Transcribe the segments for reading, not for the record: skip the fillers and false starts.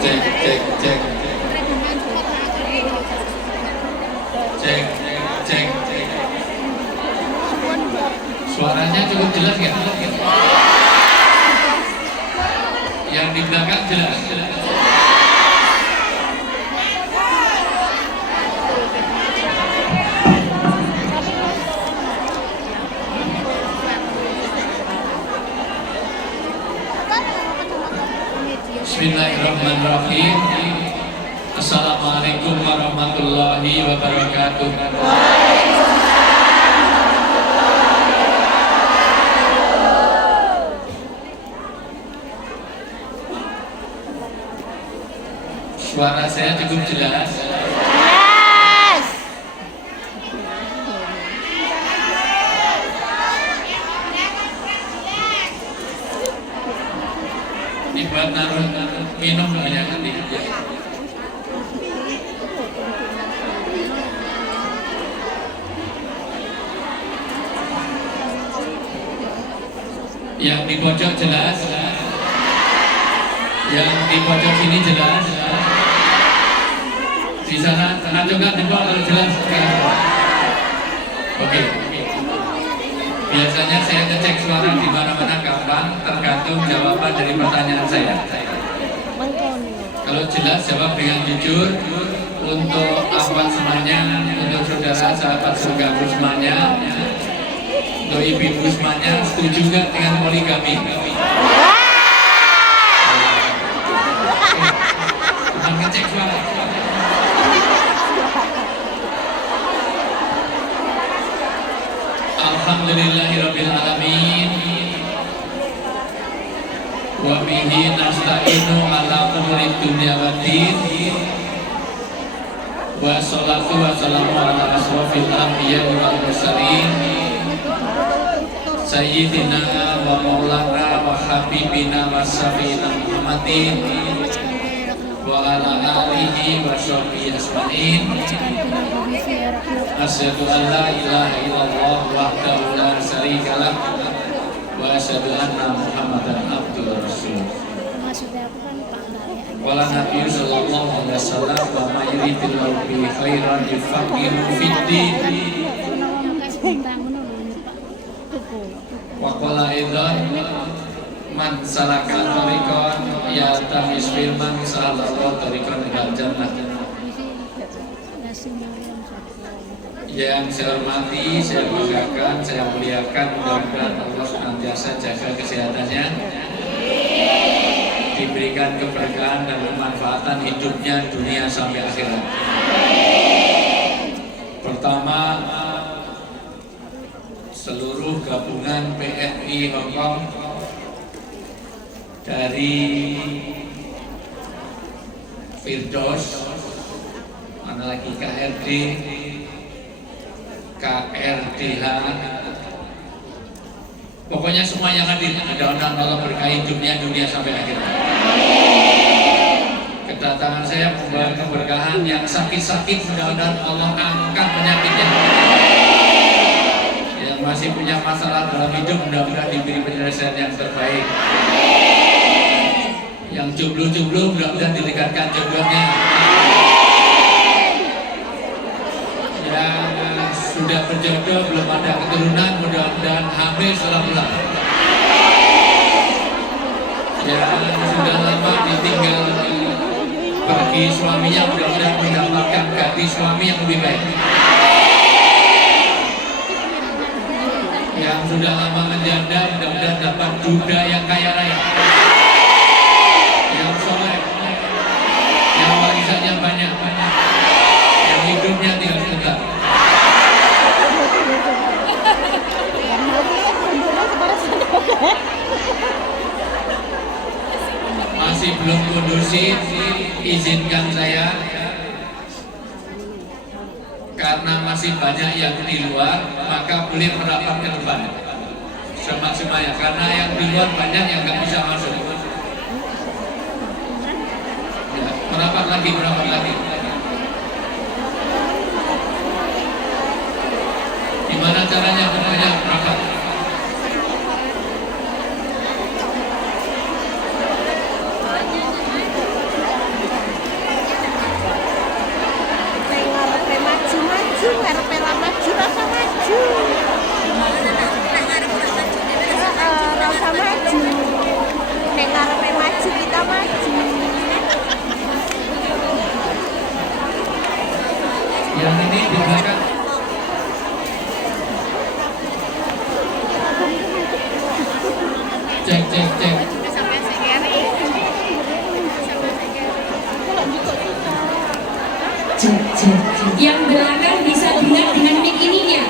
Cek, cek, cek, cek, cek, cek. Suaranya cukup jelas nggak? Yang di belakang jelas. Bismillahirrahmanirrahim. Assalamualaikum warahmatullahi wabarakatuh. Suara saya cukup jelas. Ini buat naruh minum banyak nanti. Yang di pojok jelas. Yang di pojok sini jelas. Di sana acungkan di bawah kalau jelas. Oke. Biasanya saya ngecek suara di mana-mana kapan, tergantung jawaban dari pertanyaan saya. Kalau jelas jawab dengan jujur. Untuk akhwat semuanya, untuk saudara sahabat surgaku semuanya, untuk ibu-ibu semuanya, setuju nggak dengan poligami? Cuma ngecek suara. Alhamdulillahirabbil alamin. Wa bihi nasta'inu ala umuri dunya waddin. Wa sholatu wa salamu ala asrofil anbiya wal mursalin sayyidina wa maulana wa habibina wa syafiina Muhammadin wa ala alihi wa sahbihi asma'in. Asyhadu an la ilaha illallah wahdahu la syarikalah wa asyhadu anna Muhammadan abduhu wa rasuluh. Wala Nabi sallallahu alaihi wasallam wa may yuridillahu bihi khairan yufaqihu fid din. Wa qala aidan man salaka tariqan yaltamis bil man sallallahu tariqan ilal jannah. Yang saya hormati, saya banggakan, saya muliakan, mudah-mudahan Allah senantiasa jaga kesehatannya, diberikan keberkahan dan kemanfaatan hidupnya dunia sampai akhirat. Pertama, seluruh gabungan PNI Hongkong dari Firdaus, mana lagi KRD, KRDH, pokoknya semua yang hadir, mudah-mudahan Allah berkahi hidupnya dunia sampai akhirat. Kedatangan saya membawa keberkahan, yang sakit-sakit mudah-mudahan Allah angkat penyakitnya. Yang masih punya masalah dalam hidup mudah-mudahan diberi penyelesaian yang terbaik. Yang jomblo-jomblo mudah-mudahan didekatkan jodohnya. Yang sudah berjodoh belum ada keturunan mudah-mudahan hamil setelah pulang. Yang sudah lama ditinggal pergi suaminya mudah-mudahan mendapatkan ganti suami yang lebih baik. Yang sudah lama menjanda mudah-mudahan dapat duda yang kaya raya, yang soleh, yang warisannya banyak, yang hidupnya tinggal sebentar. Masih belum kondusif, izinkan saya, karena masih banyak yang di luar, maka boleh merapat ke depan semaksimalnya, karena yang di luar banyak yang nggak bisa masuk. Ya, merapat lagi. Gimana caranya? Pokoknya merapat. di belakang. Cek, cek, cek. Yang belakang bisa dengar dengan mic ininya.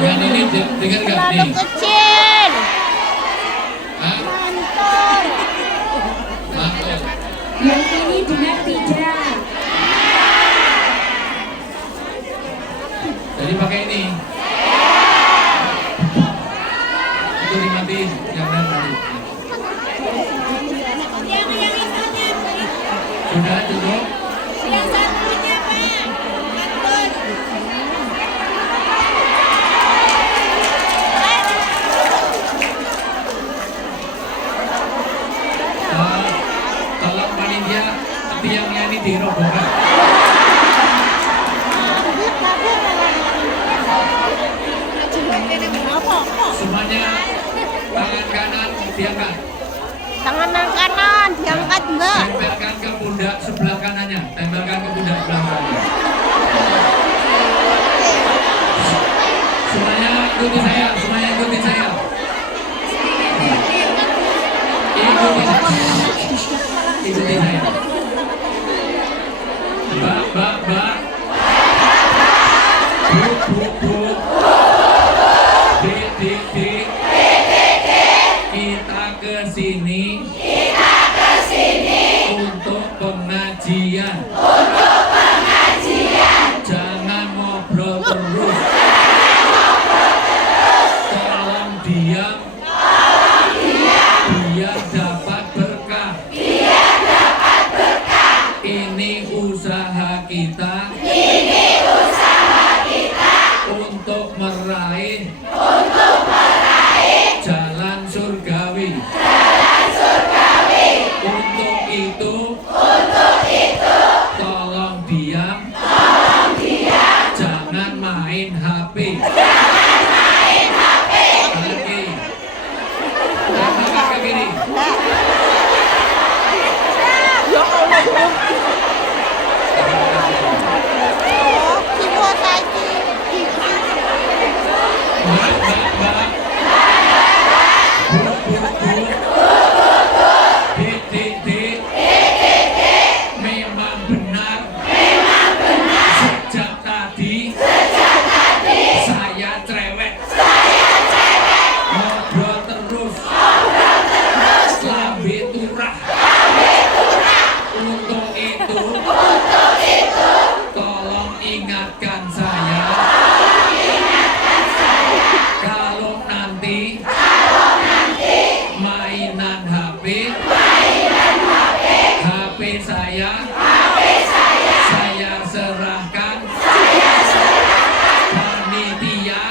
Dengan ini dengar nggak nih? Kecil. Hah? Mantul. Mantul. Yang ini dengar tidak. Jadi pakai ini. Itu dimatiin yang lain tadi. Yang itunya. Sudah cukup. Yang satunya Pak. Mantul. Tolong panitia tiangnya ini dirobohkan. Semuanya tangan kanan diangkat. Tangan kanan diangkat Mbak. Tempelkan ke pundak sebelah kanannya. Tempelkan ke pundak sebelah kanannya. Semuanya ikuti saya. Semuanya ikuti saya. Ikuti saya. Mbak. Bu. Dik. Kita ke sini untuk pengajian. Jangan ngobrol terus. Tolong diam. Biar dapat berkah. Ini usaha kita. Untuk meraih jalan surgawi. Untuk itu tolong diam. Jangan main HP. Lagi. Tempelkan ke kiri. Ya Allah. Oh, kiwa tadi. Mbak. Bu. Dik. Memang benar. Sejak tadi saya cerewet. Ngobrol terus. Lambe turah. Untuk itu tolong ingatkan saya. Kalau nanti mainan HP saya serahkan panitia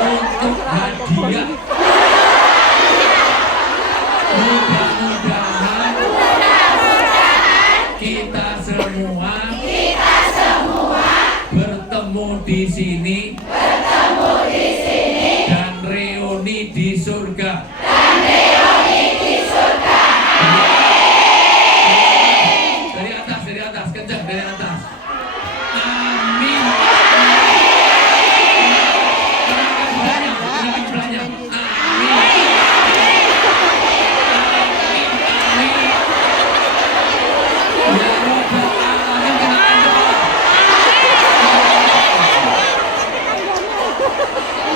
untuk hadiah. Mudah-mudahan kita semua bertemu di sini dan reuni di surga. Dari atas, kencang dari atas. Amin. Gerakan belanya. Amin. Ya Rabbal Alamin, gerakan kepala.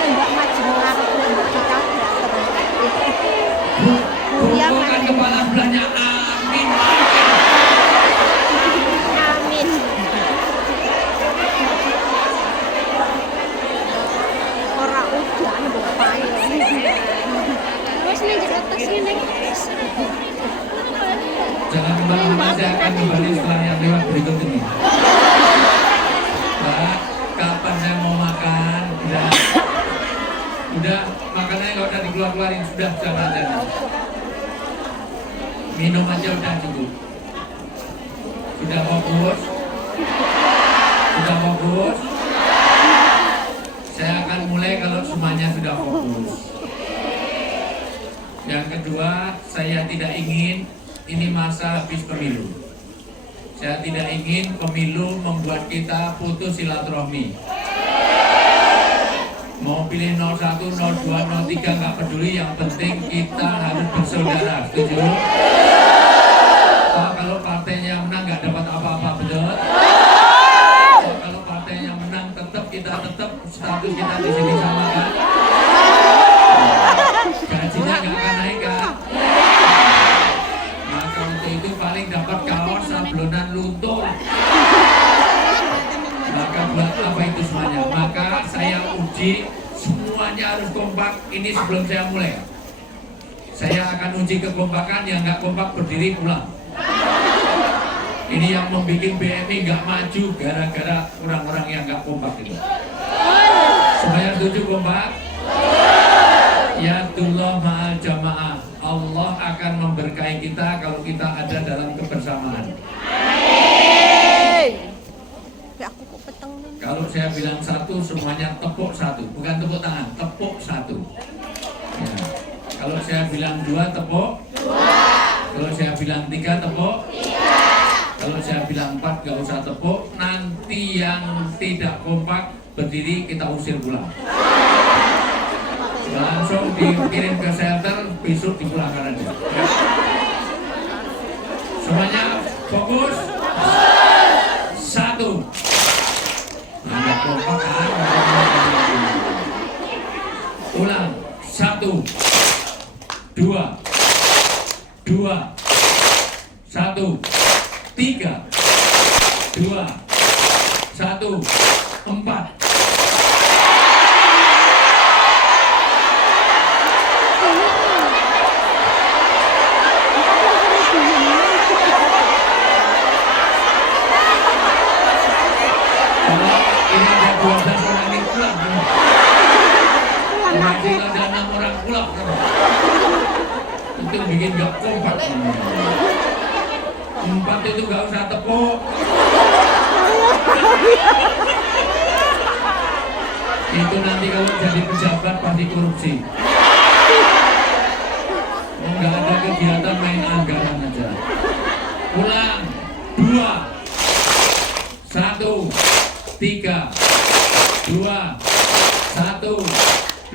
Enggak maju ngarep kita. Bukan kepala sebelahnya. Amin. Amin. Orang udan bapak. Terus nih di atas ini. Jangan kemana-mana, saya akan kembali setelah yang lewat berikut ini. Mbak, kapan saya mau makan? Udah makanannya nggak usah dikeluar-keluarin, sudah jangan aja. Minum aja udah cukup. Sudah fokus? Saya akan mulai kalau semuanya sudah fokus. Yang kedua, saya tidak ingin ini masa habis pemilu. Saya tidak ingin pemilu membuat kita putus silaturahmi. Mau pilih 01, 02, 03 nggak peduli, yang penting kita harus bersaudara. Setuju? Oh, kalau partainya menang nggak dapat apa-apa, betul? Oh, kalau partainya menang tetap status kita di sini sama kan? Gajinya nggak akan naik kan? Maka untuk itu paling dapat kaos sablonan luntur. Maka buat apa itu semuanya? Maka saya uji semuanya harus kompak. Ini sebelum saya mulai. Saya akan uji kekompakan, yang nggak kompak berdiri pulang. Ini yang membuat BMI nggak maju gara-gara orang-orang yang nggak kompak itu. Semuanya setuju kompak? Yadullah ma'al jamaah. Allah akan memberkahi kita kalau kita ada dalam kebersamaan. Kalau saya bilang satu, semuanya tepuk satu, bukan tepuk tangan, tepuk satu. Ya. Kalau saya bilang dua, tepuk. Kalau saya bilang tiga, tepuk. Kalau saya bilang empat, gak usah tepuk. Nanti yang tidak kompak berdiri kita usir pulang. Langsung dikirim ke shelter, besok dipulangkan aja. Ya. Semuanya fokus. Satu. Nggak kompak kan? Ulang. Satu. Dua. Dua. Satu. Tiga. Dua. Satu. Empat. Ini ada 12 orang yang pulang. Nanti ada 6 orang pulang. Itu bikin gak kompak. 4 itu gak usah tepuk. Itu nanti kalau jadi pejabat pasti korupsi. Nggak ada kegiatan main anggaran aja. Ulang. 2 1 3 2 1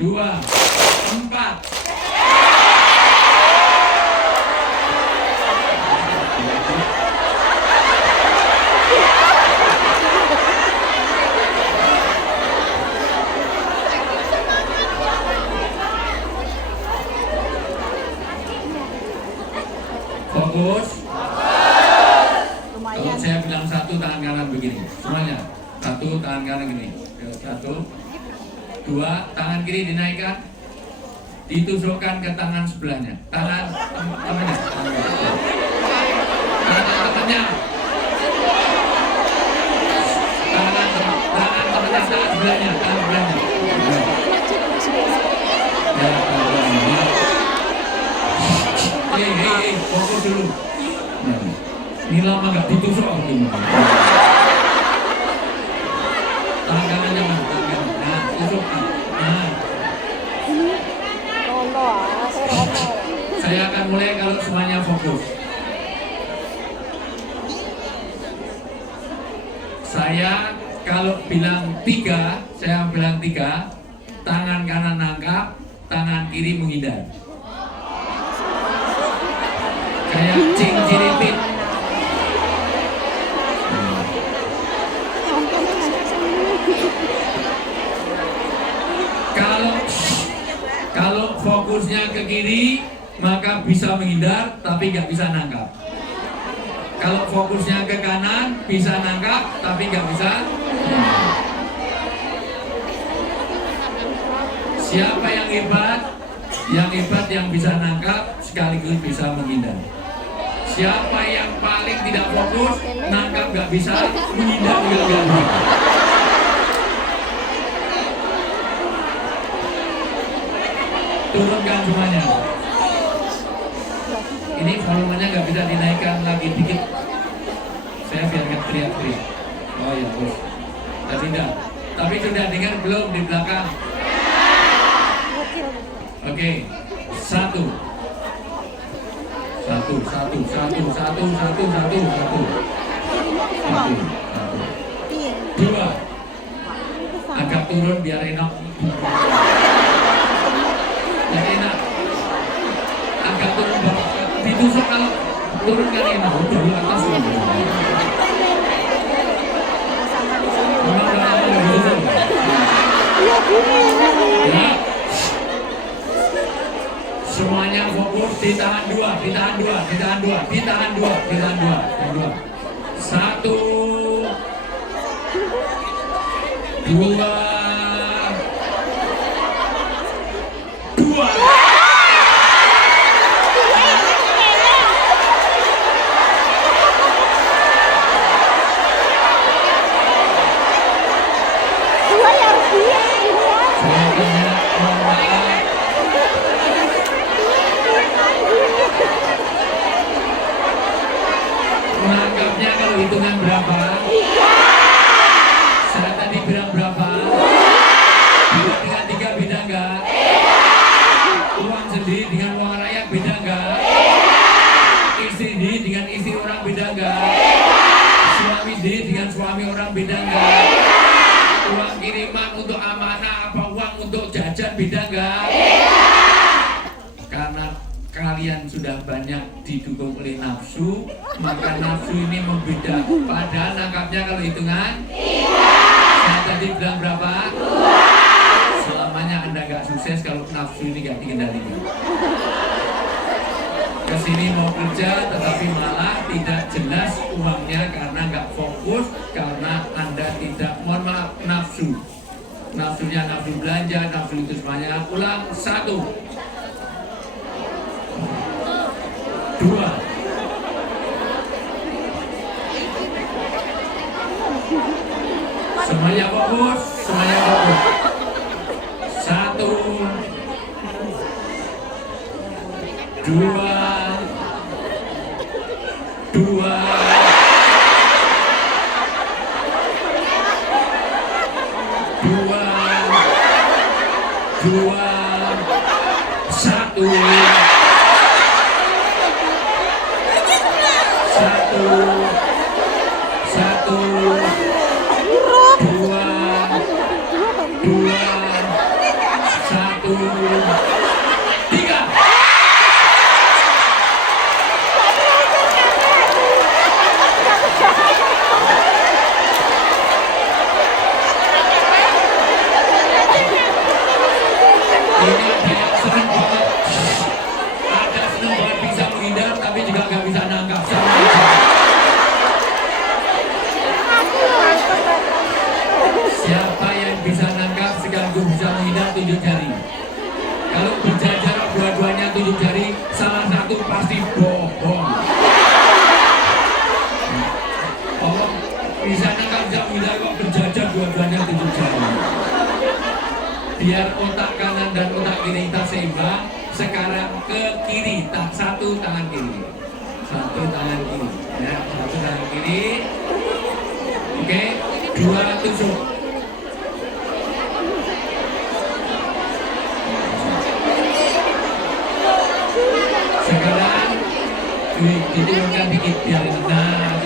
2 4. Fokus. Kalau saya bilang satu, tangan kanan begini. Semuanya. Satu, tangan kanan gini. Satu. Dua, tangan kiri dinaikkan. Ditusukkan ke tangan sebelahnya. Tangan temannya. Tangan temannya. Tangan temannya, tangan sebelahnya. Tangan sebelahnya. Hei, fokus dulu. Ini lama gak ditusuk begini. Tangan kanannya mas, tangan kanan. Nah, tusuk. Nah. Saya akan mulai kalau semuanya fokus. Saya kalau bilang 3, saya bilang 3, tangan kanan nangkap, tangan kiri menghindar. Kayak cing ciripit. Kalau fokusnya ke kiri, maka bisa menghindar, tapi nggak bisa nangkap. Kalau fokusnya ke kanan, bisa nangkap, tapi nggak bisa. Siapa yang hebat? Yang hebat yang bisa nangkap, sekaligus bisa menghindar. Siapa yang paling tidak fokus, nangkap nggak bisa, menghindar juga nggak bisa. Turunkan semuanya. Ini volumenya nggak bisa dinaikkan lagi dikit. Saya biar nggak teriak-teriak. Oh ya bos. Tidak. Tapi sudah dengar belum di belakang? Oke. Satu. turun biar enak. Yang enak. Agak turun bawah. Ditusuk kalau turun kan enak. Dari atas. Ya. Semuanya fokus, ditahan dua. Satu, dua. Dua ya rupiah ini ya. Selanjutnya, mohon maaf. Menangkapnya kalau hitungan berapa? Saya tadi bilang berapa? Beda dengan 3 beda enggak? Uang sendiri dengan uang rakyat beda enggak? Istri sendiri dengan istri orang beda enggak? Suami sendiri dengan suami orang beda enggak? Uang kiriman untuk amanah apa uang untuk jajan beda enggak? Karena kalian sudah banyak didukung oleh nafsu, maka nafsu ini membeda. Padahal nangkapnya kalau hitungan saya tadi bilang berapa? Selamanya Anda nggak sukses kalau nafsu ini nggak dikendalikan. Kesini mau kerja tetapi malah tidak jelas uangnya karena nggak fokus, karena Anda tidak, mohon maaf, nafsu. Nafsunya nafsu belanja, nafsu itu semuanya. Ulang, 1, 2. Semuanya fokus, 1, 2, 2. Dua, 1. Satu, 2, 1, 3. Ini ada yang seneng banget. Ada seneng banget bisa menghindar tapi juga nggak bisa nangkap. Siapa yang bisa nangkap sekaligus bisa menghindar, tunjuk jari. Kalau berjajar dua-duanya tunjuk jari, salah satu pasti bohong. Oh, bisa nangkap bisa menghindar kok berjajar dua-duanya tunjuk jari. Biar otak kanan dan otak kiri kita seimbang. Sekarang ke kiri, satu tangan kiri. Satu tangan kiri. Ya, satu tangan kiri. Oke, 2 tusuk. Sekarang diturunkan dikit biar nah.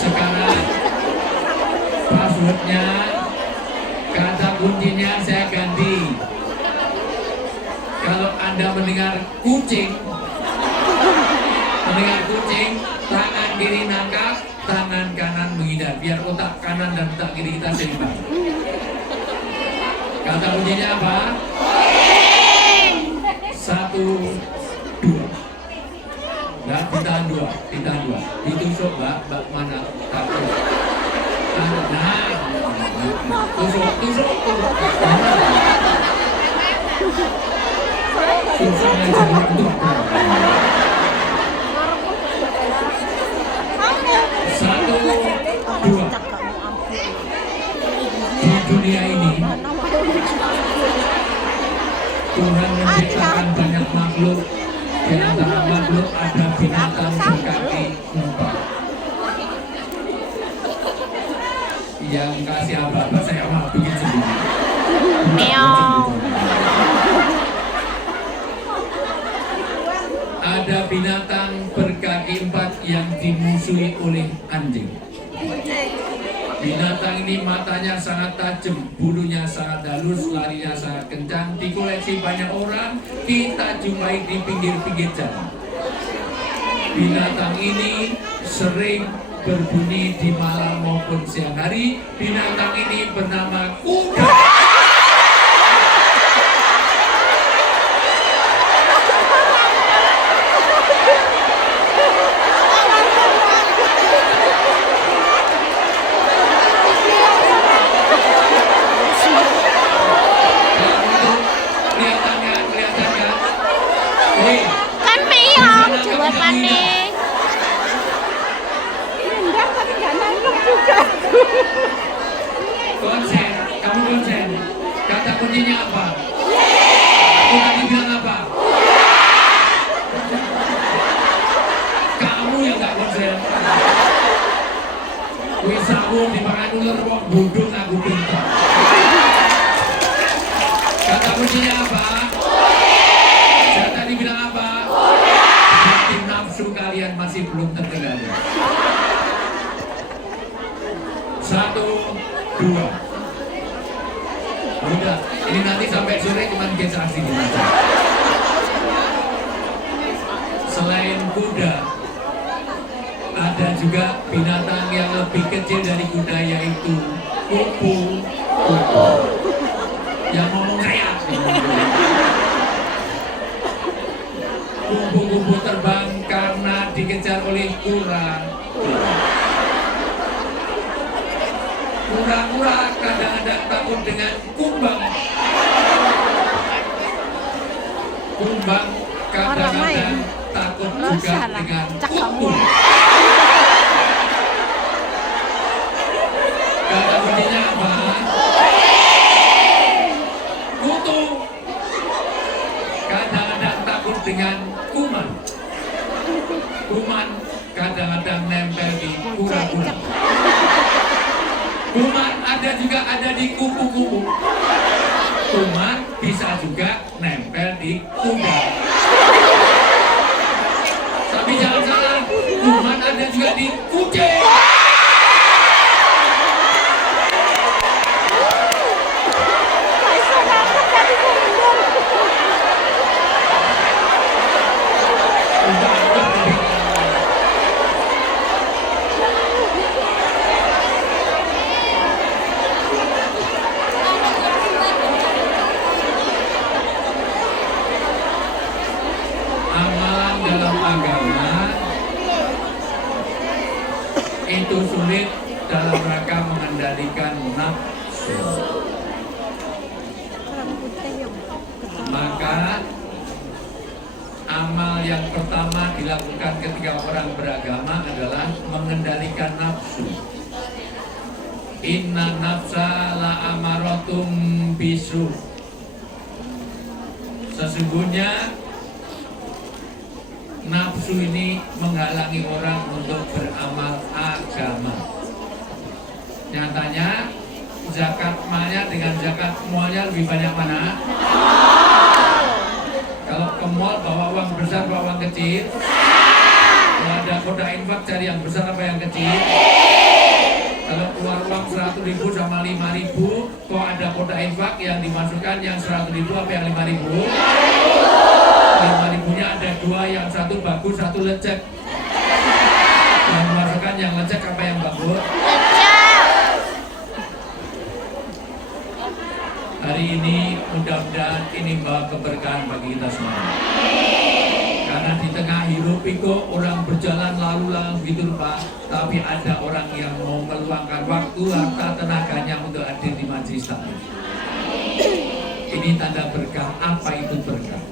Sekarang passwordnya, kata kuncinya saya ganti. Kalau Anda mendengar kucing, tangan kiri nangkap, tangan kanan menghindar, biar otak kanan dan otak kiri kita seimbang. Kata kuncinya apa? 1, 2. Nah, ditahan 2. Ditusuk, Mbak mana? Takut. Nah, tusuk. Susah aja untuk. 1, 2. Di dunia ini Tuhan menciptakan banyak makhluk. Di antara makhluk ada binatang berkaki 4. Yang kasih apa-apa saya mau bikin sendiri. Meong. Ada binatang berkaki 4 yang dimusuhi oleh anjing. Binatang ini matanya sangat tajam, bulunya sangat halus, larinya sangat kencang, dikoleksi banyak orang, kita jumpai di pinggir-pinggir jalan. Binatang ini sering berbunyi di malam maupun siang hari. Binatang ini bernama kuda. Kan meong, jawabannya. Enggak, tapi nggak nangkep juga. Konsen, kamu konsen. Kata kuncinya apa? Aku tadi bilang apa? Kamu yang gak konsen. Wis aku dimakan ular kok bodong aku pintar. Kata kuncinya apa? Saya tadi bilang apa? Berarti nafsu kalian masih belum terkendali. 1, 2. Udah, ini nanti sampai sore cuma gesasi aja. Selain kuda, ada juga binatang yang lebih kecil dari kuda, yaitu kupu. Yang ngomong saya. Kupu-kupu terbang karena dikejar oleh kura. Kura-kura kadang-kadang takut dengan kumbang. Kumbang kadang-kadang takut juga dengan kutu. Kata kuncinya apa? Kutu. Kadang-kadang takut dengan kuman. Kuman kadang-kadang nempel di kura-kura. Kuman ada di kupu-kupu. Kuman bisa juga nempel di kuda. Tapi jangan salah, kuman ada juga di kucing. Amalan dalam agama itu sulit dalam rangka mengendalikan nafsu. Maka amal yang pertama dilakukan ketika orang beragama adalah mengendalikan nafsu. Inna nafsa la amaratum bisu. Sesungguhnya nafsu ini menghalangi orang untuk beramal agama. Nyatanya zakat malnya dengan zakat mualnya lebih banyak mana? Kalau ke mall bawa uang besar bawa uang kecil? Kalau ada kotak infak cari yang besar apa yang kecil? Kalau keluar uang 100.000 sama 5.000, kok ada kotak infak yang dimasukkan yang 100.000 apa yang 5.000? 5.000-nya ada dua, yang satu bagus, satu lecek. Yang dimasukkan yang lecek apa yang bagus? Hari ini mudah-mudahan ini membawa keberkahan bagi kita semua. Karena di tengah hirup pikuk orang berjalan lalu-lalang gitu Pak, tapi ada orang yang mau meluangkan waktu, harta, tenaganya untuk hadir di majelis taklim. Ini tanda berkah. Apa itu berkah?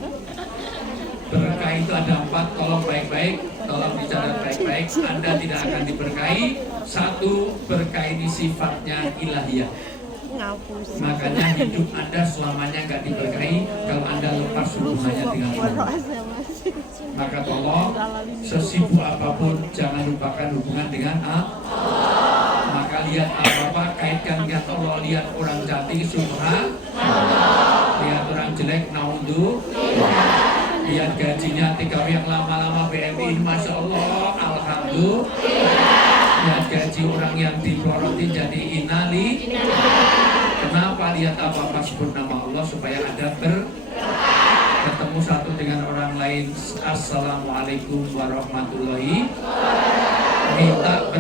Berkah itu ada 4, tolong baik-baik, tolong dicatat baik-baik. Anda tidak akan diberkahi. 1, berkah ini sifatnya ilahiyah. Makanya hidup Anda selamanya nggak diberkahi kalau Anda lepas hubungannya dengan Allah. Maka tolong sesibuk apapun jangan lupakan hubungan dengan Allah. Maka lihat apa-apa kaitkan dengan Allah. Lihat orang cantik subhanallah, lihat orang jelek naudzu, lihat gajinya TKW yang lama-lama BMI masya Allah alhamdulillah, lihat gaji gaji orang yang diploroti jadi inali. Kenapa? Lihat apa-apa sebut nama Allah supaya ada ketemu satu dengan orang lain. Assalamualaikum warahmatullahi. Minta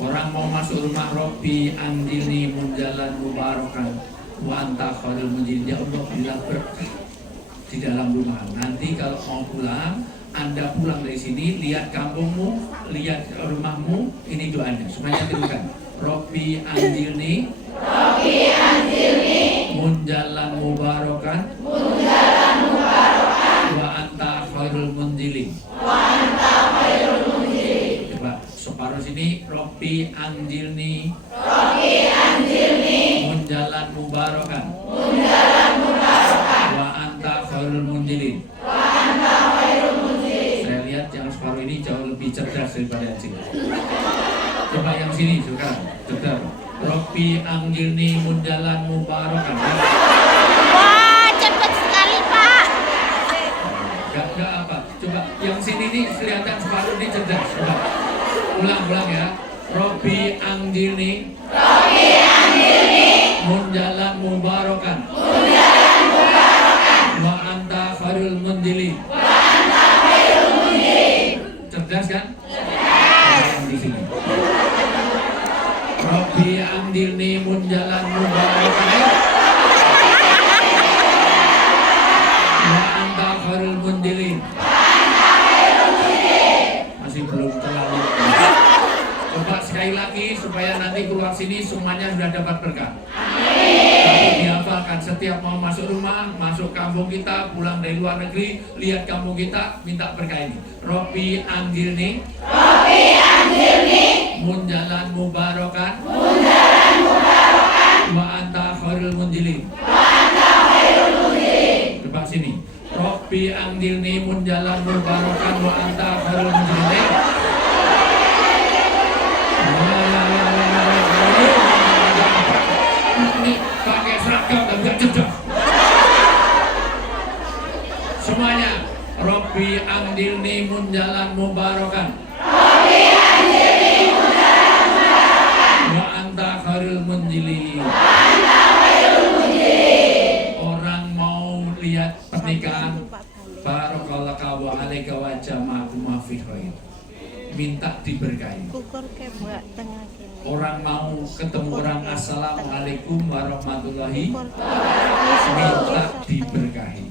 orang mau masuk rumah Robbi anjilni munjalan mubarakan wa anta khairul munjilin. Ya Allah, bila berkah di dalam rumah. Nanti kalau mau pulang, Anda pulang dari sini, lihat kampungmu, lihat rumahmu, ini doanya. Semuanya tirukan. Robbi anjilni munjalan mubarakan wa anta khairul munjilin. Coba separuh sini. Robbi anjilni munjalan mubarakan wa anta khairul munjilin. Saya lihat yang separuh ini jauh lebih cerdas daripada yang sini. Coba yang sini sekarang, cerdas. Robbi anjilni munjalan mubarakan. Wah, cepet sekali, Pak. Gak apa. Coba yang sini nih kelihatan separuh ini cerdas. Coba ulang ya. Robbi anjilni munjalan mubarakan wa anta khairul munjilin. Cerdas kan? Yang di sini. Robbi anjilni munjalan mubarakan wa anta khairul munjilin. Masih belum terlalu. Coba sekali lagi supaya nanti keluar sini semuanya sudah dapat berkah. Tapi dihafalkan setiap mau masuk rumah, masuk kampung kita, pulang dari luar negeri, lihat kampung kita, minta berkah ini. Robbi anjilni munjalan mubarakan wa anta khairul munjilin. Coba sini. Robbi anjilni munjalan mubarakan wa anta khairul munjilin. Ini pakai seragam dan gak cerdas. Semuanya. Robbi anjilni munjalan mubarakan wa anta khairul munjilin. Orang mau lihat pernikahan, barakallahu wa alaika wa jama'akum ma fi khair. Minta diberkahi. Orang mau ketemu orang assalamualaikum warahmatullahi, minta diberkahi.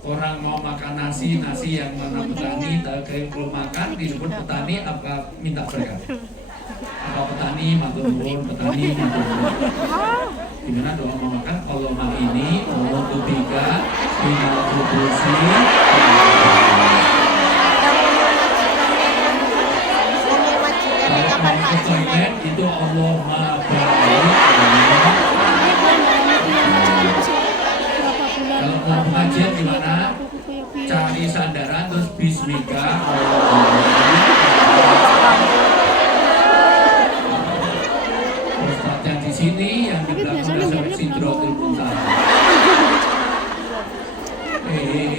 Orang mau makan nasi yang mana petani, tapi belum makan disebut petani, apa minta berkah? Apa petani matur nuwun, petani matur nuwun. Gimana doa mau makan? Allahumma ini untuk tiga minal kudusi. Kalau mau ke toilet itu Allahumma barik. Kalau mau pengajian gimana? Cari sandaran terus bismika. Ustaz yang di sini yang di belakang udah sampai Sidratul Muntaha.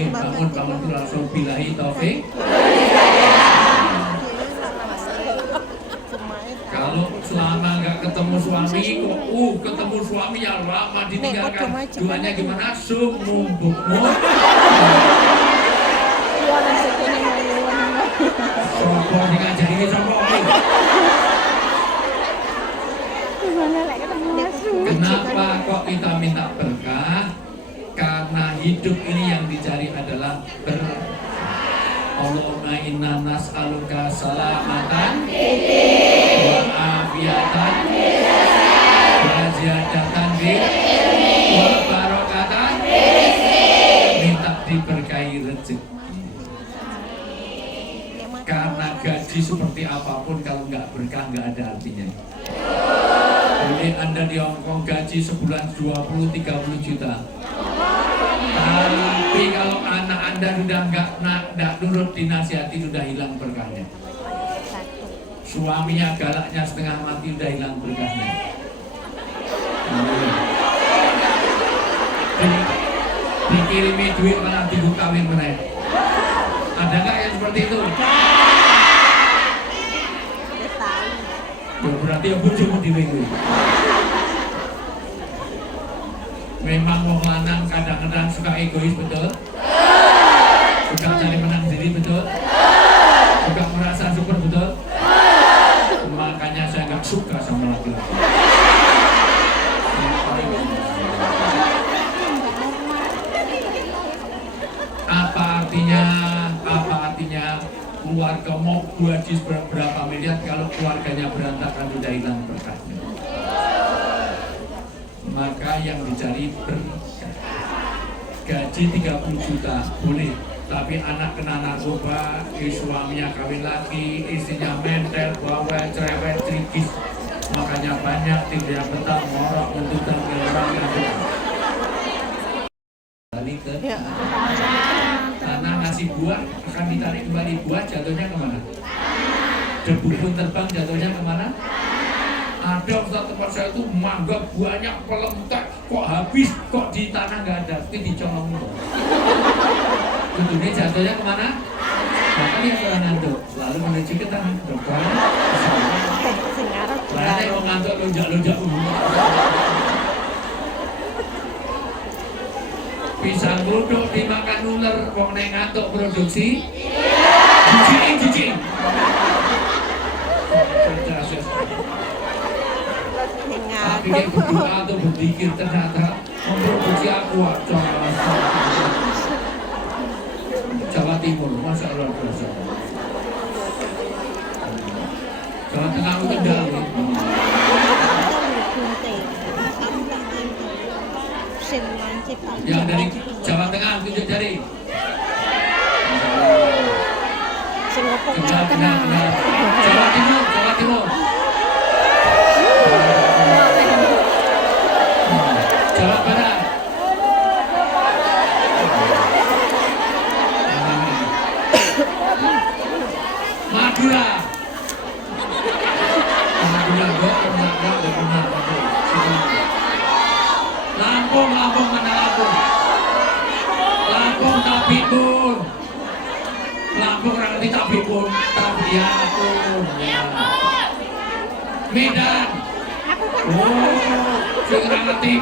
Bangun tuh langsung billahi taufik. Kalau selama nggak ketemu suami kok ketemu suami yang lama ditinggalkan, doanya gimana? Sumum bukmum. Sopo sing ngajari iki sopo? Kenapa kok kita minta berkah? Karena hidup ini yang dicari adalah berkah. Allahumma inna nas'aluka salamatan wa afiyatan wa ziyadatan wa barakatan. Minta diberkahi rezeki. Karena gaji seperti apapun kalau nggak berkah nggak ada artinya. Boleh Anda di Hongkong gaji sebulan 20-30 juta. Tapi kalau anak Anda sudah nggak nurut dinasihati, sudah hilang berkahnya. Suaminya galaknya setengah mati, sudah hilang berkahnya. Dikirimi duit malah dibuka kawin meneh. Ada nggak yang seperti itu? Ya berarti ya bojomu dhewe kuwi. Memang wong lanang kadang-kadang suka egois, betul? Suka cari menang diri, betul? Suka merasa super, betul? Makanya saya nggak suka sama laki-laki. Apa artinya? Apa artinya keluarga mau gaji berapa miliar kalau keluarganya berantakan sudah hilang berkahnya? Maka yang dicari berkah. Gaji 30 juta boleh, tapi anak kena narkoba, suaminya kawin lagi, istrinya mentel, bawel, cerewet, trikis, makanya banyak tidak betah ngorok untuk terkenal orang yang balik ke tanah ngasih buah akan ditarik kembali, buah jatuhnya kemana? Debu pun terbang, jatuhnya kemana? Ada Ustaz tempat saya itu mangga banyak pelentek, kok habis, kok di tanah nggak ada, itu dicolong. Tentunya jatuhnya kemana? Maka dia pernah ngantuk, lalu menuju ke tanah dokter. Karena yang mau ngantuk lonjak-lonjak pisang duduk dimakan ular, wong nek ngantuk produksi. Jijik. Tapi dia berdoa atau berpikir ternyata memproduksi aqua. Jawa Timur, masa luar biasa. Jawa Tengah itu Kendal. Yang dari Jawa Tengah tunjuk jari. Kendal. Jawa Timur. Jawa Barat. Madura. Lampung mana Lampung? Lampung Tabipun. Lampung orang ngerti Tabipun, Tabiapun. Medan. Oh, saya ngerti.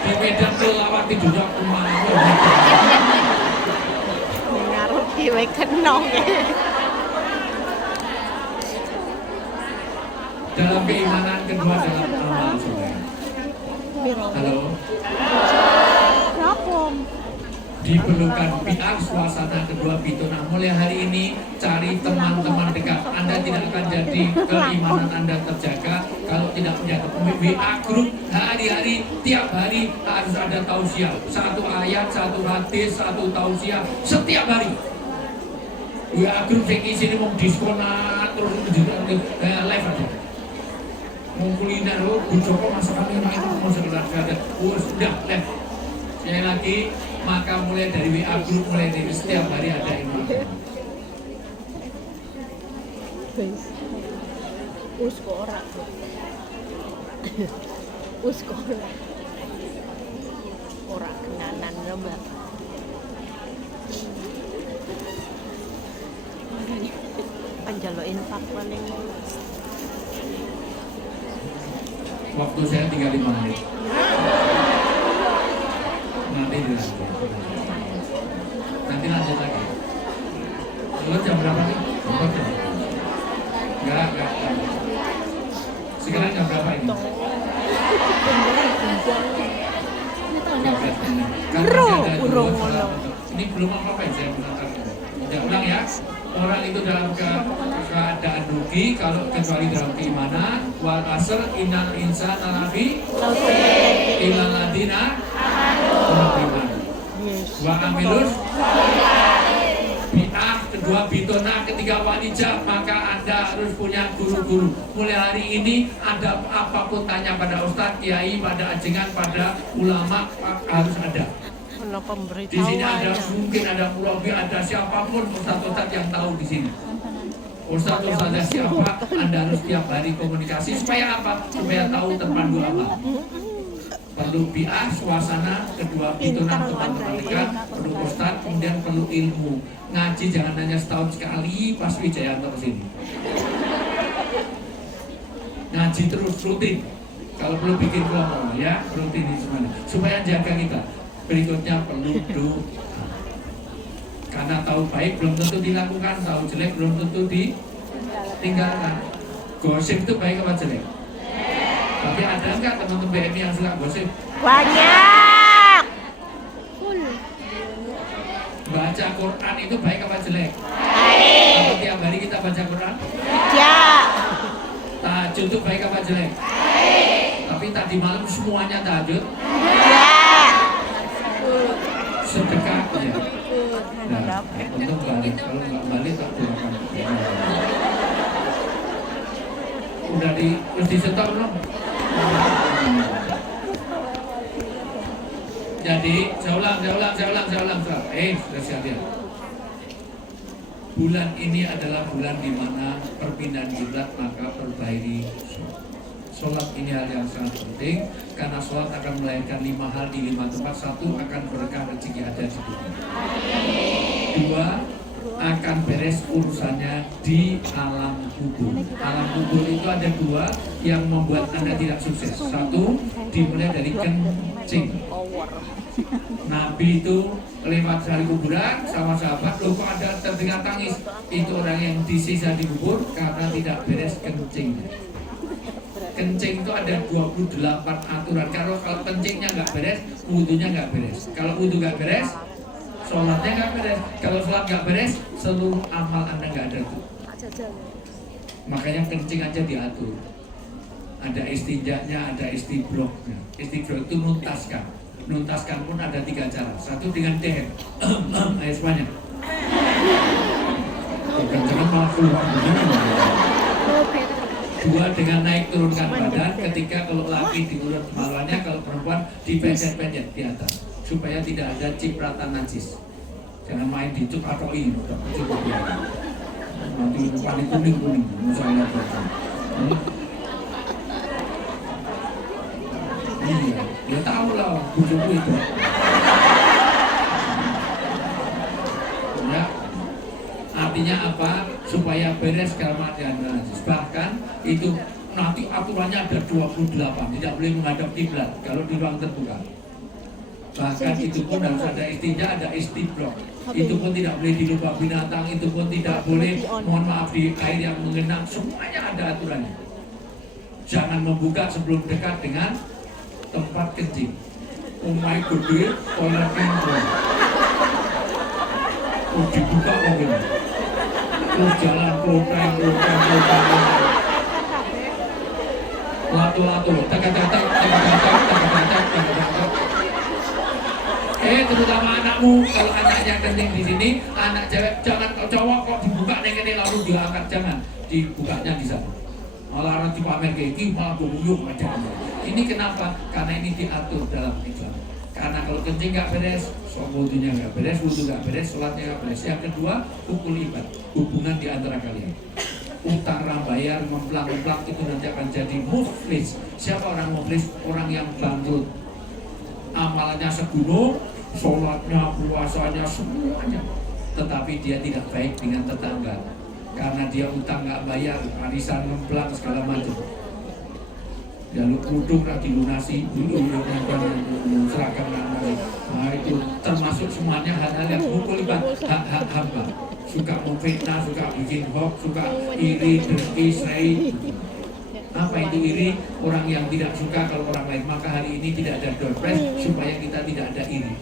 Di Medan tuh lawat tidurnya kemana? Ngarep dhewe kenong. Dalam keimanan, kedua dalam amal soleh. Halo. Diperlukan PR suasana kedua pituna. Mulai hari ini cari teman-teman dekat. Anda tidak akan jadi keimanan Anda terjaga kalau tidak menjaga WA grup hari-hari, tiap hari harus ada tausiah. Satu ayat, satu hadis, satu tausiah setiap hari. WA grup yang isi ini mau diskonat terus live aja. Mau kuliner, Bu Joko masakannya enak, mau sekedar ada. Sudah live. Sekali lagi, maka mulai dari WA group, mulai dari setiap hari ada imam. Uskora. Ora kenanan gambar. Panjalo infak paling. Waktu saya tinggal 5 menit. Nanti lanjut lagi. Lo jam berapa nih? 4 jam? Enggak. Sekarang jam berapa ini? Ini belum apa-apa yang saya menonton. Tidak ulang ya. Orang itu dalam keadaan rugi kalau kecuali dalam keimanan. Wal asr innal insana lafi illal ladina beriman. Wa amilus bi'ah, kedua bitona, ketiga wanijah. Maka Anda harus punya guru-guru. Mulai hari ini ada apapun tanya pada ustadz, kiai, pada ajengan, pada ulama, harus ada. Di sini ada mungkin ada murabi, ada siapapun ustadz yang tahu di sini. Ustadz siapa? Anda harus tiap hari komunikasi supaya apa? Supaya tahu terpandu apa. perlu biah, suasana, kedua Pintar teman-teman Andra, dekat, perlu ustaz, kemudian perlu ilmu. Ngaji jangan hanya setahun sekali pas Wijayanto kesini. Ngaji terus rutin. Kalau perlu bikin kelompok ya, rutin di semuanya. Supaya jaga kita. Berikutnya perlu doa. Karena tahu baik belum tentu dilakukan, tahu jelek belum tentu ditinggalkan. Gosip itu baik apa jelek? Tapi ada nggak teman-teman BMI yang suka gosip? Banyak. Baca Quran itu baik apa jelek? Baik. Kalau tiap hari kita baca Quran? Ya. Tahajud itu baik apa jelek? Baik. Tapi tadi malam semuanya tahajud? Ya. Sedekah ya. Nah, untuk balik, kalau nggak balik tak doakan. Udah di setor belum? Jadi saya ulang. Sudah siap ya. Bulan ini adalah bulan di mana perpindahan kiblat, maka perbaiki sholat ini hal yang sangat penting karena sholat akan melahirkan 5 hal di 5 tempat. 1, akan berkah rezeki ada di dunia. 2, akan beres urusannya di alam kubur. Alam kubur itu ada 2 yang membuat Anda tidak sukses. 1, dimulai dari kencing. Nabi itu lewat dari kuburan sama sahabat, loh kok ada terdengar tangis? Itu orang yang disisa di kubur karena tidak beres kencing. Kencing itu ada 28 aturan. Kalau kencingnya nggak beres, wudhunya nggak beres. Kalau wudhu nggak beres, sholatnya nggak beres. Kalau sholat nggak beres, seluruh amal Anda nggak ada tuh. Makanya kencing aja diatur. Ada istinjanya, ada istibroknya. Istibrok itu nuntaskan. Nuntaskan pun ada 3 cara. 1 dengan dehem. Ayo semuanya. Jangan malah keluar begini. 2 dengan naik turunkan badan. Ketika kalau laki diurut kemaluannya, kalau perempuan dipendek-pendek di atas supaya tidak ada cipratan najis. Jangan main dicuk atau ini. Nanti paling kuning misalnya. Iya, ya tahu lah bujuku itu. Ya, artinya apa? Supaya beres kelemahan dan najis. Bahkan itu nanti aturannya ada 28, tidak boleh menghadap kiblat kalau di ruang terbuka. Bahkan itu pun harus ada istinja, ada istibrok. Itu pun tidak boleh di lubang binatang, itu pun tidak boleh, mohon maaf, di air yang mengenang. Semuanya ada aturannya. Jangan membuka sebelum dekat dengan tempat kencing. Umai gede, toilet kencing. Dibuka mobil. Terus jalan kloteng. Latu-latu, tak. Terutama anakmu, kalau anaknya kencing di sini, anak cewek jangan cowok kok dibuka ini lalu diangkat, jangan dibukanya di sana. Malah orang dipamer kayak gini, malah buyuk macam-macam. Ini kenapa? Karena ini diatur dalam Islam. Karena kalau kencing nggak beres, wudhunya nggak beres, wudhu nggak beres, sholatnya nggak beres. Yang kedua, hukul ibad, hubungan di antara kalian. Utang rambayar, memplang-memplang itu nanti akan jadi muflis. Siapa orang muflis? Orang yang bangkrut. Amalnya segunung, sholatnya, puasanya, semuanya. Tetapi dia tidak baik dengan tetangga. Karena dia utang nggak bayar, arisan ngemplang segala macam. Jalur kudung lagi lunasi, seragam nanti. Nah itu termasuk semuanya hal-hal yang mukul hak hamba. Suka memfitnah, suka bikin hoax, suka iri, dengki, serai. Apa itu iri? Orang yang tidak suka kalau orang lain. Maka hari ini tidak ada door prize supaya kita tidak ada iri.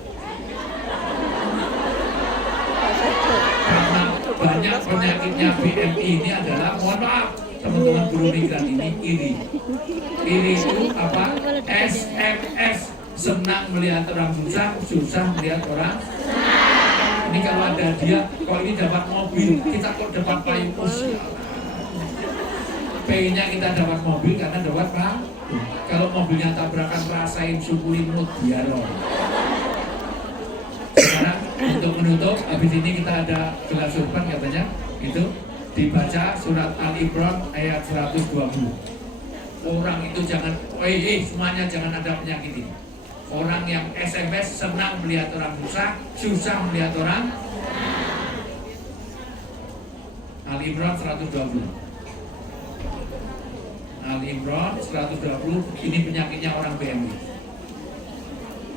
Karena banyak penyakitnya BMI ini adalah, mohon maaf teman-teman guru migran ini, iri. Iri itu apa? SMS, senang melihat orang susah, susah melihat orang. Ini kalau ada dia, kalau ini dapat mobil, kita kok dapat payung usia. P-nya kita dapat mobil karena dapat payung. Kalau mobilnya tabrakan, rasain, syukurin, mutiara. Sekarang untuk menutup, habis ini kita ada gelas surban katanya, itu dibaca surat Al-Imran ayat 120. Orang itu jangan, semuanya jangan ada penyakit ini. Orang yang SMS senang melihat orang susah melihat orang. Al-Imran 120. Al-Imran 120, ini penyakitnya orang BMW.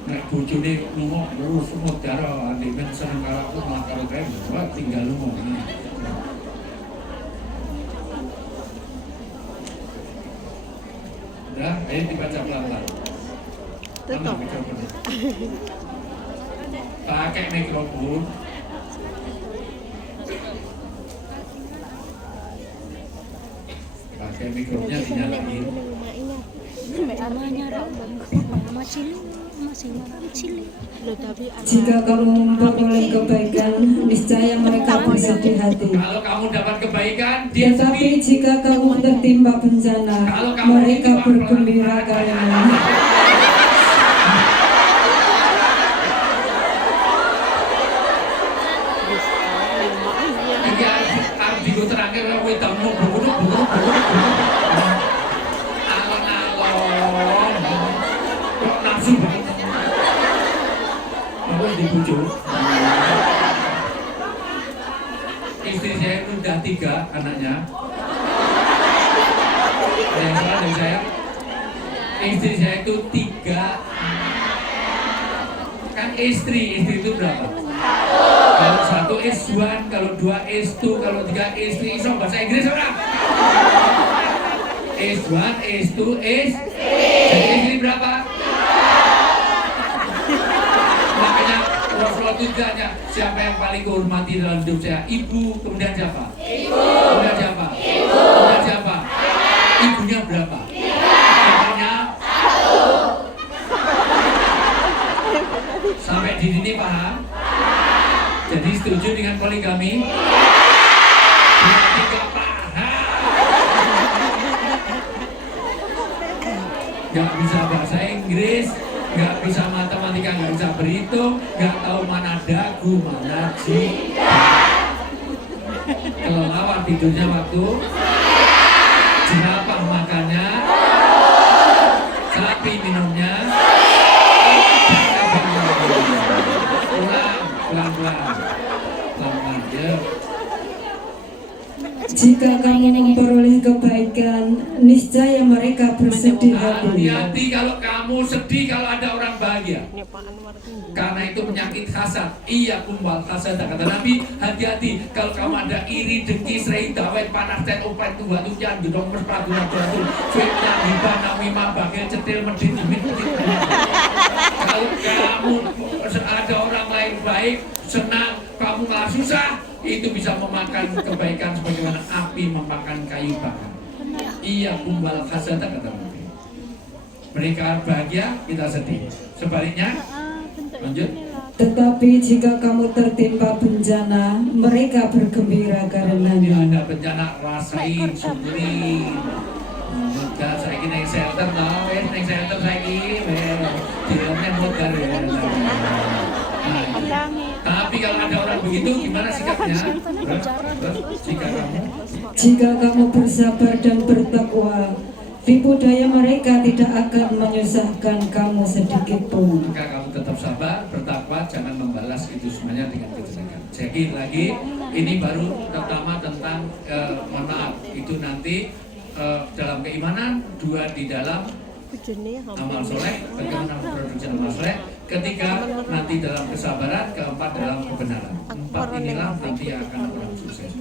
Nek bojone lunga terus semut karo alimen seneng karo aku malah karo kae, wah tinggal lunga. Udah, ayo dibaca pelan-pelan. Tutup. Pakai mikrofon. Pakai mikrofonnya dinyalain. Jika kamu memperoleh kebaikan, niscaya mereka bersedih hati. Kalau kamu dapat kebaikan, dia Tetapi sedih. jika kamu tertimpa bencana, Kalau kamu mereka tertimpa bergembira karenanya. Iki arep digo terangke kowe tamu buruk. Alon-alon. Kok nafsu banget. Aku dibujuk. Istri saya itu udah 3 anaknya. Yang salah dari saya. Istri saya itu 3. Kan istri itu berapa? Kalau 1 is 1, kalau 2 is 2, kalau 3 is 3, iso bahasa Inggris orang? Is 1, is 2, is 3. Jadi istri berapa? Makanya Rasulullah itu ditanya, siapa yang paling kehormati dalam hidup saya? Ibu, kemudian siapa? Ibu. Kemudian siapa? Ibu. Kemudian siapa? Ibunya berapa? Bapaknya 1. Sampai di sini paham? Jadi setuju dengan poligami? Berarti gak paham. Gak bisa bahasa Inggris, gak bisa matematika, gak bisa berhitung, gak tahu mana dagu, mana jidat. Kelelawar tidurnya waktu, jerapah makannya, sapi minumnya. Pelan-pelan ya. Jika kamu memperoleh kebaikan, niscaya mereka bersedih hati. Hati-hati kalau kamu sedih kalau ada orang bahagia. Karena itu penyakit hasad. Iya kumbal hasad kata Nabi. Hati-hati kalau kamu ada iri, dengki, serai, dawet, panas, dan open tuhan tuhan gedong merpatu ratu fitnah, hibah, namimah, bagel, cetil, medit, Kalau kamu ada orang lain baik, senang, kamu malah susah, itu bisa memakan kebaikan sebagaimana api memakan kayu bakar. Iya kumbal hasad kata Nabi. Mereka bahagia, kita sedih. Sebaliknya, lanjut. Tetapi jika kamu tertimpa bencana, mereka bergembira karenanya. Ada bencana, rasain, syukurin. Enggak, saya ini naik shelter, naik shelter saya ini, filmnya modal ya. Tapi kalau ada orang begitu, gimana sikapnya? Sikap kamu? Jika kamu bersabar dan bertakwa, tipu daya mereka tidak akan menyusahkan kamu sedikit pun. Maka kamu tetap sabar, bertakwa, jangan membalas itu semuanya dengan kejelekan. Jadi lagi, ini baru pertama tentang mohon maaf, itu nanti dalam keimanan, 2 di dalam amal soleh, bagaimana memproduksi amal soleh, ketiga nanti dalam kesabaran, keempat dalam kebenaran. 4 inilah nanti yang akan orang sukses.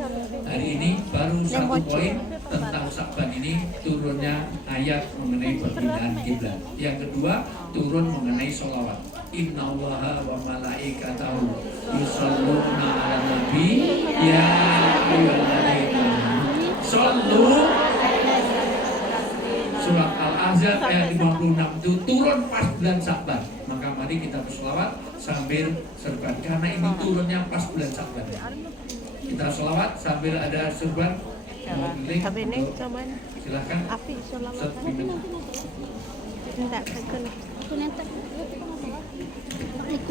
Hari ini baru 1 poin tentang Sa'ban ini turunnya ayat mengenai perpindahan kiblat. Yang kedua turun mengenai sholawat. Innallaha wa malaikatahu yusholluna 'alan nabi ya ayyuhalladzina shollu. Surat Al-Ahzab ayat 56 itu turun pas bulan Sa'ban. Maka mari kita berselawat sambil serban karena ini turunnya pas bulan Sa'ban. Kita selawat sambil ada serban. Mau link untuk silahkan.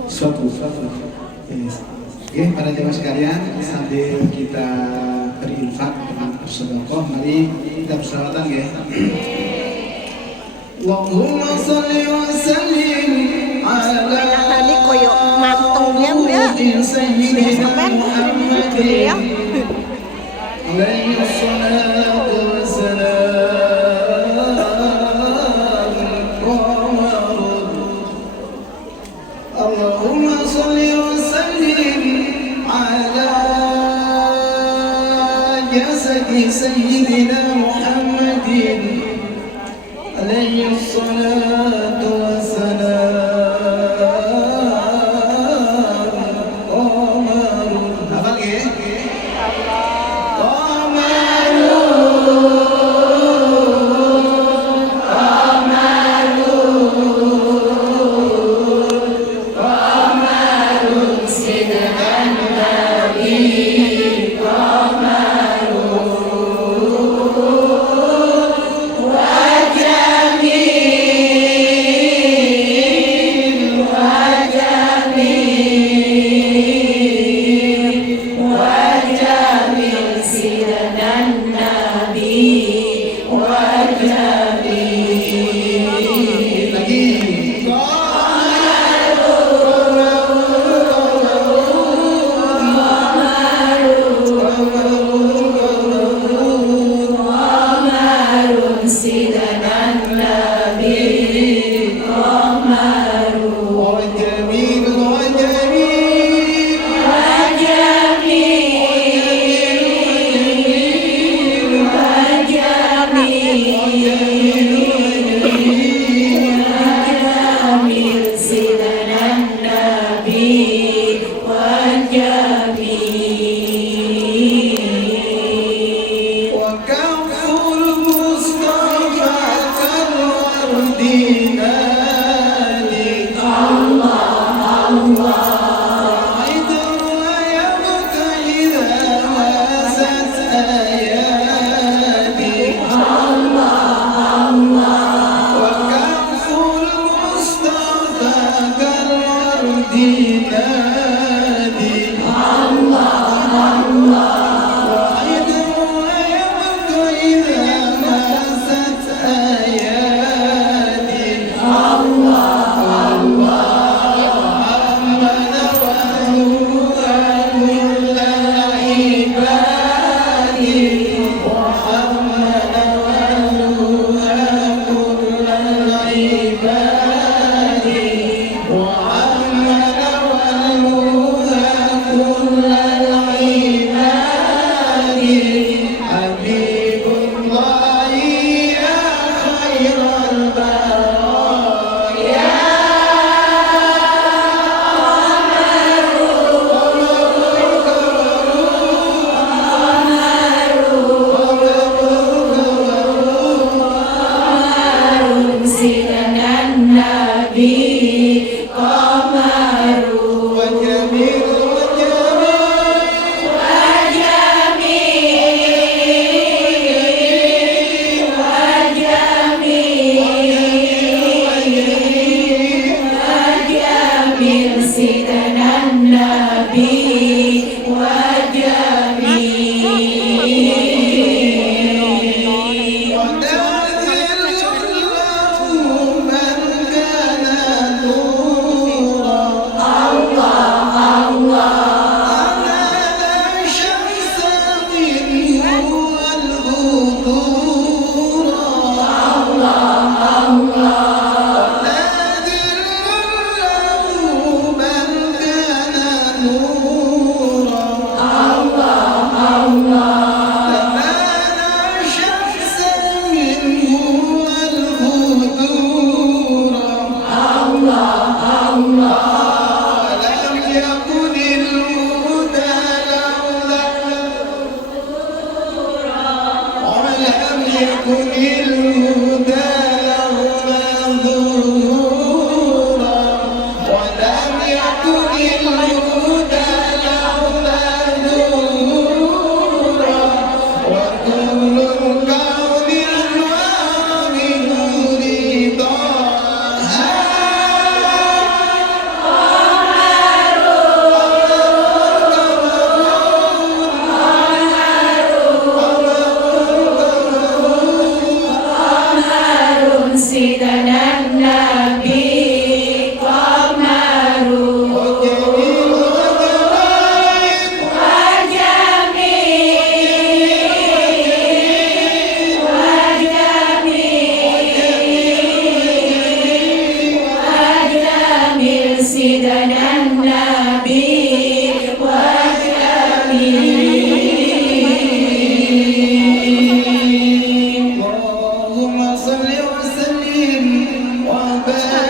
Suatu. Oke, para jemaah sekalian, sambil kita berinfak dengan bersedekah, mari kita berselawatan ya. Allahumma shalli wa sallim سيدنا محمد عليه الصلاة والسلام قمر اللهم صل وسلم على جسد سيدنا محمد عليه الصلاة والسلام قمر apa lagi? Nabi Qamaru اللهم صل وسلم وبارك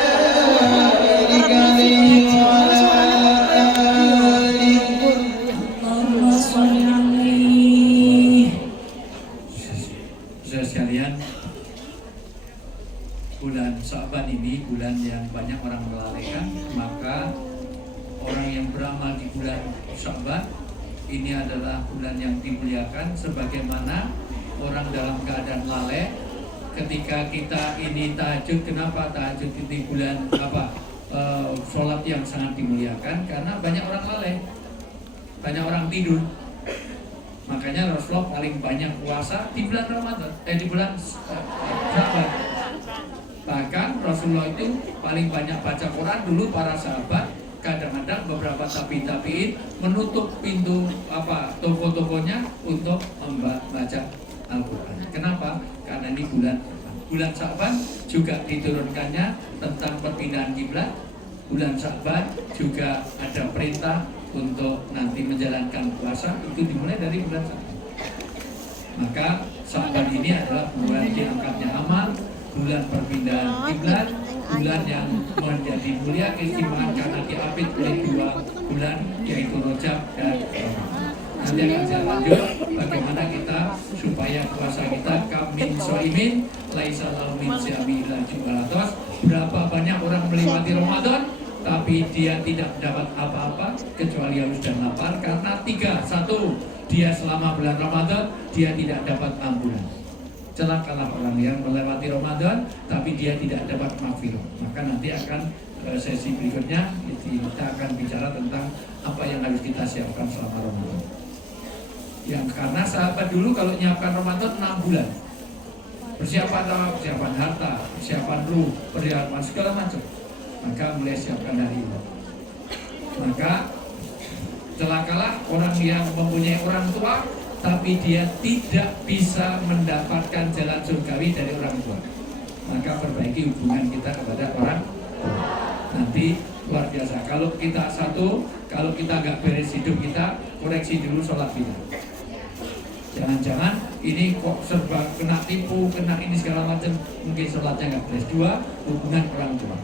عليه وعلى آله. Allahumma sholli alaihi. Saudara sekalian, bulan Sya'ban ini bulan yang banyak orang melalaikan, maka orang yang beramal di bulan Sya'ban ini adalah bulan yang dimuliakan, sebagaimana orang dalam keadaan lalai ketika kita ini tahajud. Kenapa tahajud ini bulan sholat yang sangat dimuliakan? Karena banyak orang lalai, banyak orang tidur. Makanya Rasulullah paling banyak puasa di bulan Ramadan, di bulan Sya'ban. Bahkan Rasulullah itu paling banyak baca Quran. Dulu para sahabat kadang-kadang beberapa tabi'in menutup pintu toko-tokonya untuk membaca Al-Quran. Kenapa? Karena ini bulan Sya'ban juga diturunkannya tentang perpindahan kiblat. Bulan Sya'ban juga ada perintah untuk nanti menjalankan puasa, itu dimulai dari bulan Sya'ban. Maka Sya'ban ini adalah bulan diangkatnya amal, bulan perpindahan kiblat, bulan yang menjadi mulia keistimewaan karena diapit oleh 2 bulan, yaitu Rajab dan Ramadan. Nanti akan saya lanjut bagaimana kita supaya puasa kita kamin soimin laisa lahu min siyami illa jumalatos. Berapa banyak orang melewati Ramadan tapi dia tidak mendapat apa-apa kecuali haus dan lapar karena 1, dia selama bulan Ramadan dia tidak dapat ampunan. Celakalah orang yang melewati Ramadan tapi dia tidak dapat maghfirah. Maka nanti akan sesi berikutnya kita akan bicara tentang apa yang harus kita siapkan selama Ramadan. Yang karena sahabat dulu kalau nyiapkan Ramadan 6 bulan. Persiapan harta, persiapan ruh, persiapan segala macam. Maka mulai siapkan dari itu. Maka celakalah orang yang mempunyai orang tua tapi dia tidak bisa mendapatkan jalan surgawi dari orang tua. Maka perbaiki hubungan kita kepada orang tua. Nanti luar biasa. Kalau kita kalau kita nggak beres hidup kita, koreksi dulu sholat kita. Jangan-jangan ini kok serba kena tipu, kena ini segala macam, mungkin sholatnya nggak beres. 2, hubungan orang tua.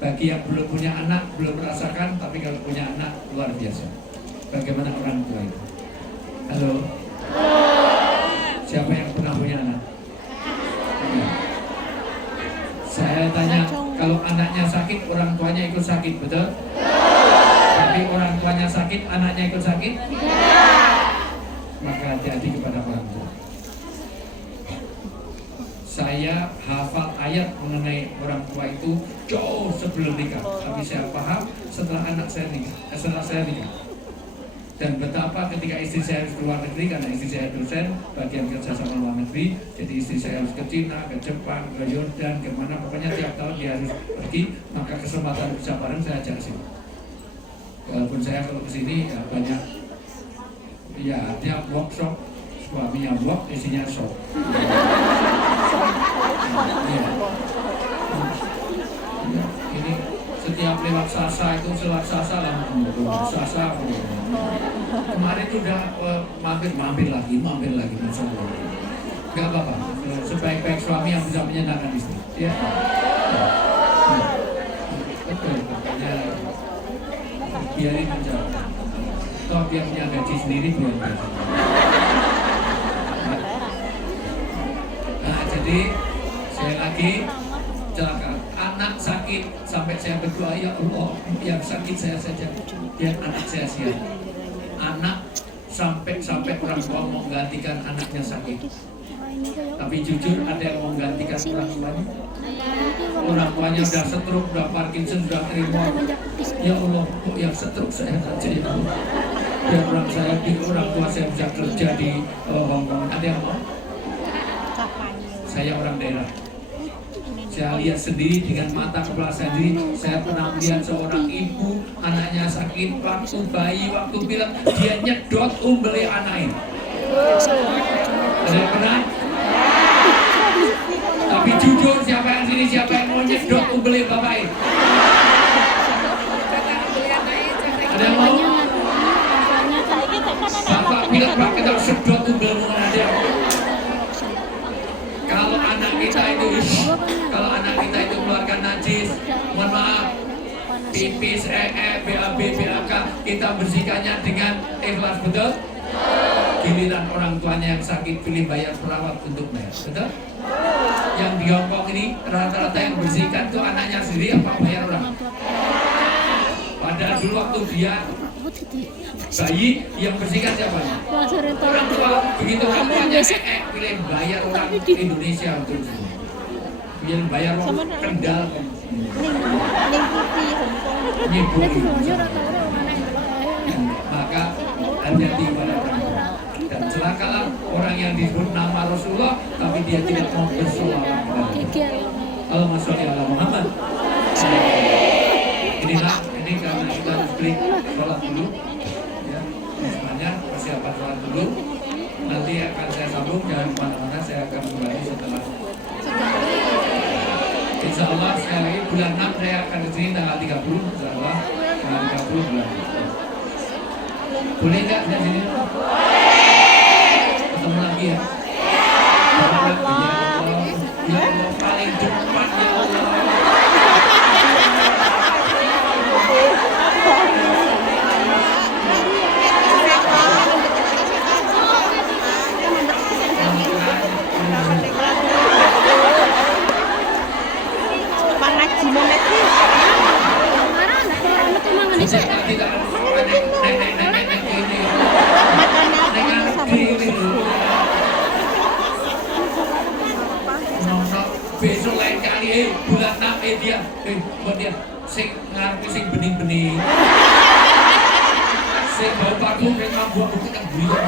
Bagi yang belum punya anak, belum merasakan, tapi kalau punya anak, luar biasa. Bagaimana orang tua itu? Halo? Siapa yang pernah punya anak? Ya. Saya tanya, kalau anaknya sakit, orang tuanya ikut sakit, betul? Tapi orang tuanya sakit, anaknya ikut sakit? Maka hati-hati kepada orang tua. Saya hafal ayat mengenai orang tua itu jauh sebelum nikah, tapi saya paham setelah saya nikah. Dan betapa ketika istri saya harus keluar negeri, karena istri saya dosen bagian kerja sama luar negeri, jadi istri saya harus ke Cina, ke Jepang, ke Yordan, kemana, pokoknya tiap tahun dia harus pergi. Maka kesempatan bisa bareng saya ajak sini. Walaupun saya kalau kesini ya banyak, ya artinya workshop, suaminya work, isinya shop. Ya. Ya, ini setiap lewat Sasa itu Sasa lah, Sasa. Kemarin udah mampir lagi, Masya Allah. Gak apa-apa, sebaik-baik suami yang bisa menyenangkan istri. Ya. Betul, ya. Biarin aja. Toh dia punya gaji sendiri biar. Nah, jadi saya lagi celaka. Anak sakit sampai saya berdoa, ya Allah, yang sakit saya saja, biar anak saya sihat. Anak sampai orang tua mau menggantikan anaknya sakit. Tapi jujur ada yang mau menggantikan orang tuanya. Orang tuanya udah stroke, udah Parkinson, udah terima. Ya Allah, kok yang stroke saya saja ya Allah. Biar orang tua saya bisa kerja di Hong Kong. Ada yang mau? Saya orang daerah. Saya lihat sendiri dengan mata kepala saya sendiri. Saya pernah melihat seorang ibu, anaknya sakit, waktu bayi, waktu pilek, dia nyedot umbele anaknya. Ada yang pernah? Tapi jujur, siapa yang sini, siapa yang mau nyedot umbele bapaknya? Ada yang mau? Bapak pilek, Pak, kita sedot umbele ada yang mau? Kalau anak Kalau anak kita itu keluarkan najis, mohon maaf, pipis, BAB, BAK, kita bersihkannya dengan ikhlas, betul? Giliran orang tuanya yang sakit, pilih bayar perawat untuk bayar, betul? Yang di Hongkong ini rata-rata yang bersihkan tuh anaknya sendiri apa bayar orang? Padahal dulu waktu dia bayi yang bersihkan siapa? Orang tua. Begitu orang tuanya pilih bayar orang Indonesia untuk pilih bayar orang Kendal. Maka hati-hati pada orang tua. Dan celakalah orang yang disebut nama Rasulullah tapi dia tidak mau bersolawat kepada Allahumma sholli ala Muhammad. Inilah ini karena kita harus break sholat dulu ya, semuanya persiapan sholat dulu, nanti akan saya sambung, jangan kemana-mana, saya akan kembali setelah insya Allah sekali lagi bulan 6 saya akan kesini tanggal 30 insya Allah tanggal 30 bulan boleh nggak dari sini? Ketemu lagi ya? Ya Allah paling cepat ya Allah. Besok lain kali bulan 6 dia buat dia sing ngarepe sing bening-bening sing bau parfum sing mabuk bukit yang buyut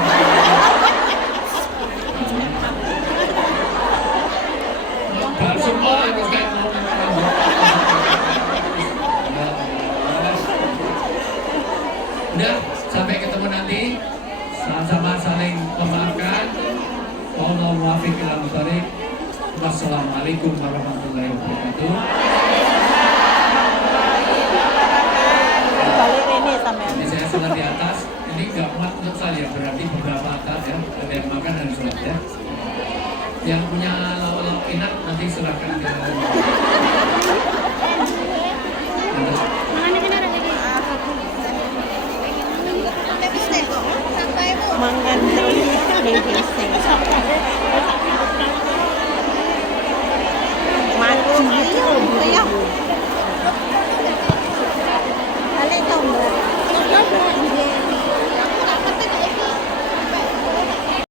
bar semua aku kayak mau udah sampai ketemu nanti sama-sama saling memaafkan. Wallahu muwaffiq ila thoriq. Wassalamualaikum warahmatullahi wabarakatuh. Ini saya sholat di atas. Ini nggak muat untuk saya, berarti beberapa atas ya. Ada yang makan dan sholat ya. Yang punya lauk-lauk enak nanti silahkan ke Balik dong, Mbak.